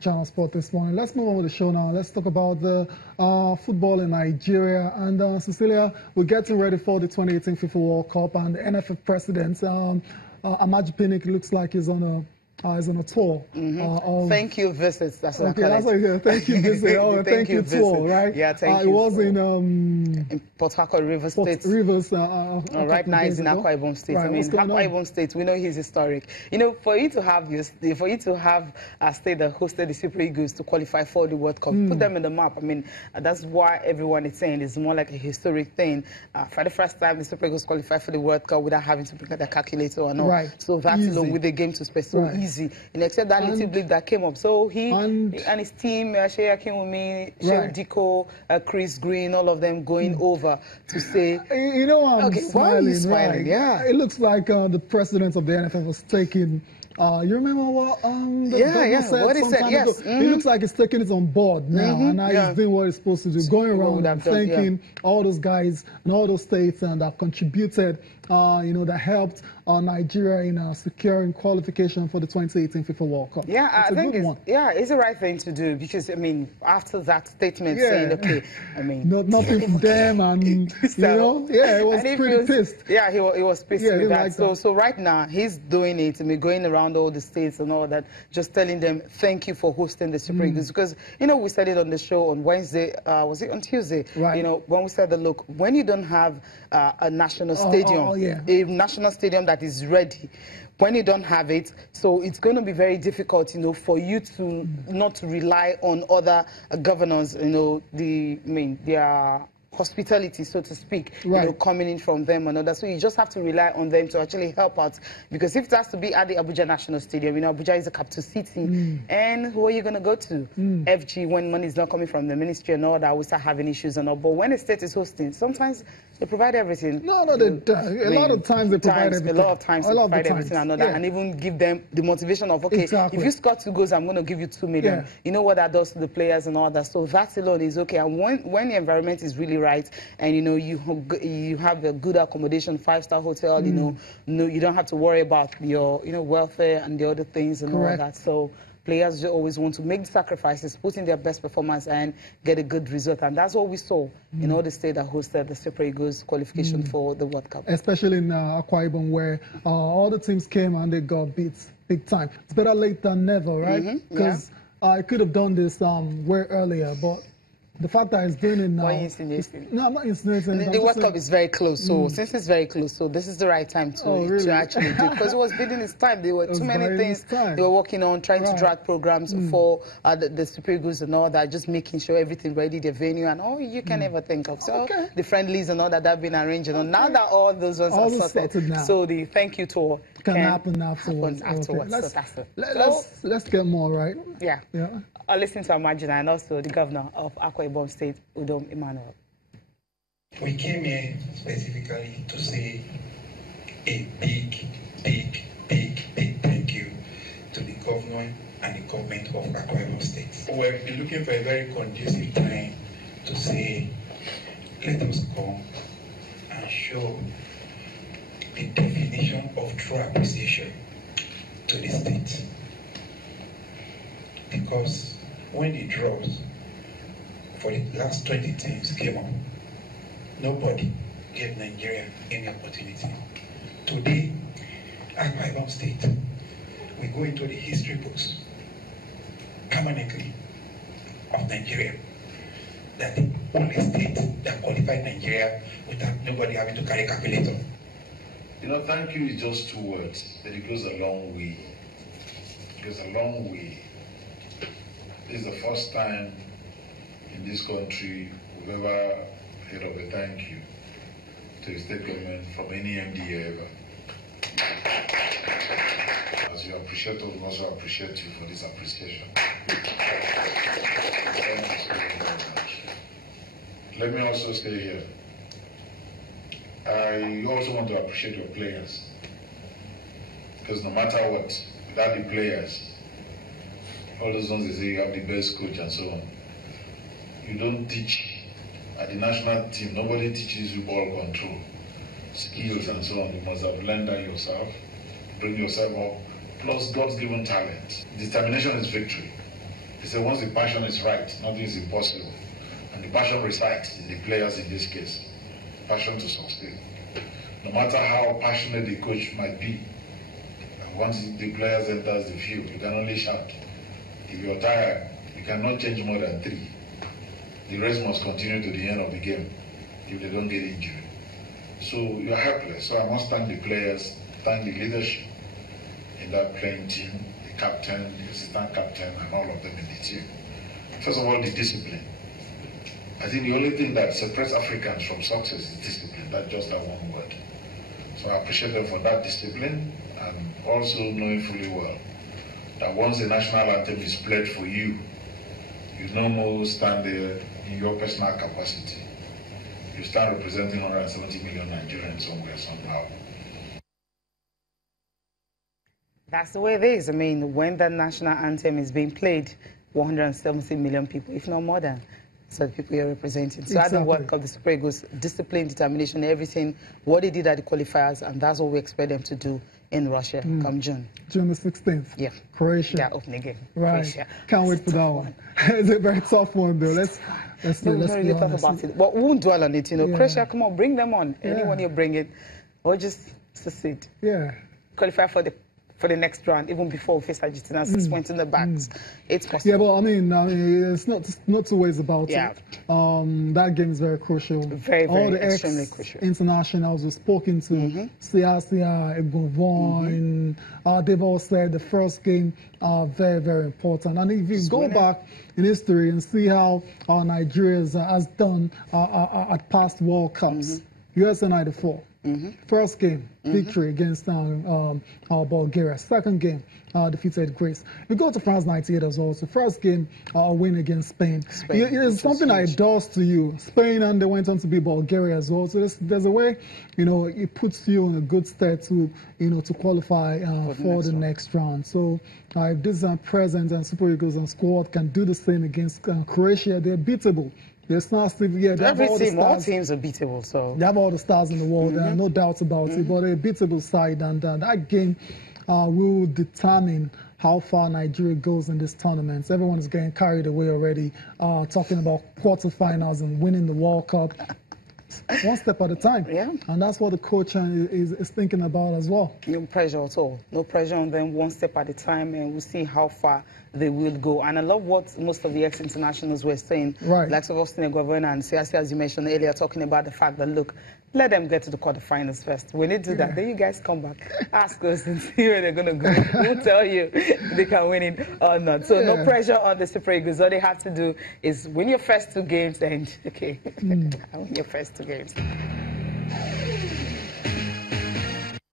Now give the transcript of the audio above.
Channel Sport this morning. Let's move on with the show now. Let's talk about the football in Nigeria. And Cecilia, we're getting ready for the 2018 FIFA World Cup, and the NFF president, Amaju Pinnick, looks like he's on a tour. Thank you visits. That's what I call that's what I Thank you visit. Oh, thank you tour, right? Yeah, thank you. It was in Port Harcourt, Rivers State. Rivers. Right now he's in Akwa Ibom State. Right, I mean, Akwa Ibom State, we know he's historic. You know, for you to have a state that hosted the Super Eagles to qualify for the World Cup, put them in the map. I mean, that's why everyone is saying it's more like a historic thing. For the first time, the Super Eagles qualify for the World Cup without having to bring out their calculator or not. Right. So that's along with the game to spend so easy. And except that little blip that came up. So he and his team, Shea Akinwumi, Shea Diko, Chris Green, all of them going over to say, you know, I'm smiling. Why are you smiling? Right? Yeah. It looks like the president of the NFF was taking. You remember what the governor said? What he said, yes. It looks like he's taking it on board now, and now he's doing what he's supposed to do, going around and thanking all those guys and all those states and that contributed, you know, that helped Nigeria in securing qualification for the 2018 FIFA World Cup. Yeah, I think it's the right thing to do, because I mean, after that statement saying, okay, I mean, nothing from them, and you know, it was pretty pissed. Yeah, he was pissed with that. So right now he's doing it. I mean, going around all the states and all that, just telling them thank you for hosting the Super Eagles, because you know we said it on the show on Wednesday. Was it on Tuesday? Right. You know, when we said that, look, when you don't have a national stadium, a national stadium that is ready, when you don't have it, so it's going to be very difficult, you know, for you to not to rely on other governors, you know, their hospitality, so to speak, you know, coming in from them and others. So you just have to rely on them to actually help out. Because if it has to be at the Abuja National Stadium, you know, Abuja is a capital city. And who are you going to go to? FG, when money is not coming from the ministry and all that, we start having issues and all. But when a state is hosting, sometimes they provide everything. No, they don't. A lot of times they provide everything. A lot of times they provide everything and all that. And even give them the motivation of, okay, if you score 2 goals, I'm going to give you 2 million. You know what that does to the players and all that. So that alone is okay. And when the environment is really right, and you know you have a good accommodation, 5-star hotel, you know, you don't have to worry about your welfare and the other things and all that. So players always want to make the sacrifices, put in their best performance, and get a good result. And that's what we saw in all the states that hosted the Super Eagles qualification for the World Cup. Especially in Akwa Ibom, where all the teams came and they got beat big time. It's better late than never, right? Because I could have done this way earlier, but the fact that it's doing it now... Why are you insinuating? No, I'm not insinuating. The World Cup is very close, so since it's very close, so this is the right time to actually do it. Because it was bidding its time. There were too many things they were working on, trying to drag programs for the Super Eagles and all that, just making sure everything ready, the venue and all you can ever think of. So the friendlies and all that have been arranged. And now that all those ones are sorted, so the thank you tour can happen afterwards. Let's get more, right? Yeah. I'll listen to Amaju and also the governor of Akwa Ibom State, Udom Emmanuel. We came here specifically to say a big thank you to the governor and the government of Akwa Ibom State. We've been looking for a very conducive time to say, let us come and show the definition of true appreciation to the state. Because when the draws for the last 20 teams came up, nobody gave Nigeria any opportunity. Today, Akwa Ibom State, we go into the history books permanently of Nigeria. That the only state that qualified Nigeria without nobody having to carry a calculator. You know, thank you is just 2 words, but it goes a long way. It goes a long way. This is the first time in this country we've ever heard of a thank you to the state government from any MDA ever. As you appreciate us, we also appreciate you for this appreciation. Thank you so very much. Let me also say here, I also want to appreciate your players. Because no matter what, without the players, all those ones they say you have the best coach and so on. You don't teach at the national team, nobody teaches you ball control, skills and so on. You must have learned that yourself, bring yourself up plus God's given talent. Determination is victory. They say once the passion is right, nothing is impossible. And the passion resides in the players in this case. Passion to succeed. No matter how passionate the coach might be, once the players enters the field, you can only shout. If you're tired, you cannot change more than 3. The race must continue to the end of the game if they don't get injured. So you're helpless. So I must thank the players, thank the leadership in that playing team, the captain, the assistant captain, and all of them in the team. First of all, the discipline. I think the only thing that separates Africans from success is discipline. That's just that one word. So I appreciate them for that discipline, and also knowing fully well that once the national anthem is played for you, you no more stand there in your personal capacity. You start representing 170 million Nigerians somewhere, somehow. That's the way it is. I mean, when the national anthem is being played, 170 million people, if not more than, so the people you're representing. So at the World Cup, the Super Eagles, discipline, determination, everything, what they did at the qualifiers, and that's what we expect them to do in Russia come June. June the 16th. Yeah. Croatia. Yeah, opening game. Right. Croatia. Can't wait for that one. It's a very tough one, though. Let's really talk about it. But we won't dwell on it, you know. Yeah. Croatia, come on, bring them on. Yeah. Anyone you bring it, or just succeed. Yeah. Qualify for the next round, even before we face Argentina, 6 points in the backs. It's possible. Yeah, but I mean, it's not two ways about it. That game is very crucial. Very, all the extremely crucial. Internationals we've spoken to, Ibom, they've all said the first game are very, very important. And if you go back in history and see how Nigeria has done at past World Cups, USA 94. First game, victory against Bulgaria. Second game, defeated Greece. We go to France 98 as well. So first game, win against Spain. It's something that it does to you. Spain, and they went on to beat Bulgaria as well. So there's a way, you know, it puts you in a good stead to, you know, to qualify for the next round. So if this President and Super Eagles and squad can do the same against Croatia, they're beatable. There's not all teams are beatable, so they have all the stars in the world. There are no doubts about it. But a beatable side, and that game will determine how far Nigeria goes in this tournament. Everyone is getting carried away already, talking about quarterfinals and winning the World Cup. One step at a time. Yeah. And that's what the coach is thinking about as well. No pressure at all. No pressure on them, one step at a time, and we'll see how far they will go. And I love what most of the ex-internationals were saying. Right. Like Sebastian Governor and Siasi, as you mentioned earlier, talking about the fact that, look, let them get to the quarterfinals first. When they do that, then you guys come back, ask us and see where they're going to go. We'll tell you they can win it or not. So no pressure on the Super Eagles. All they have to do is win your first 2 games and, okay, win your first 2 games.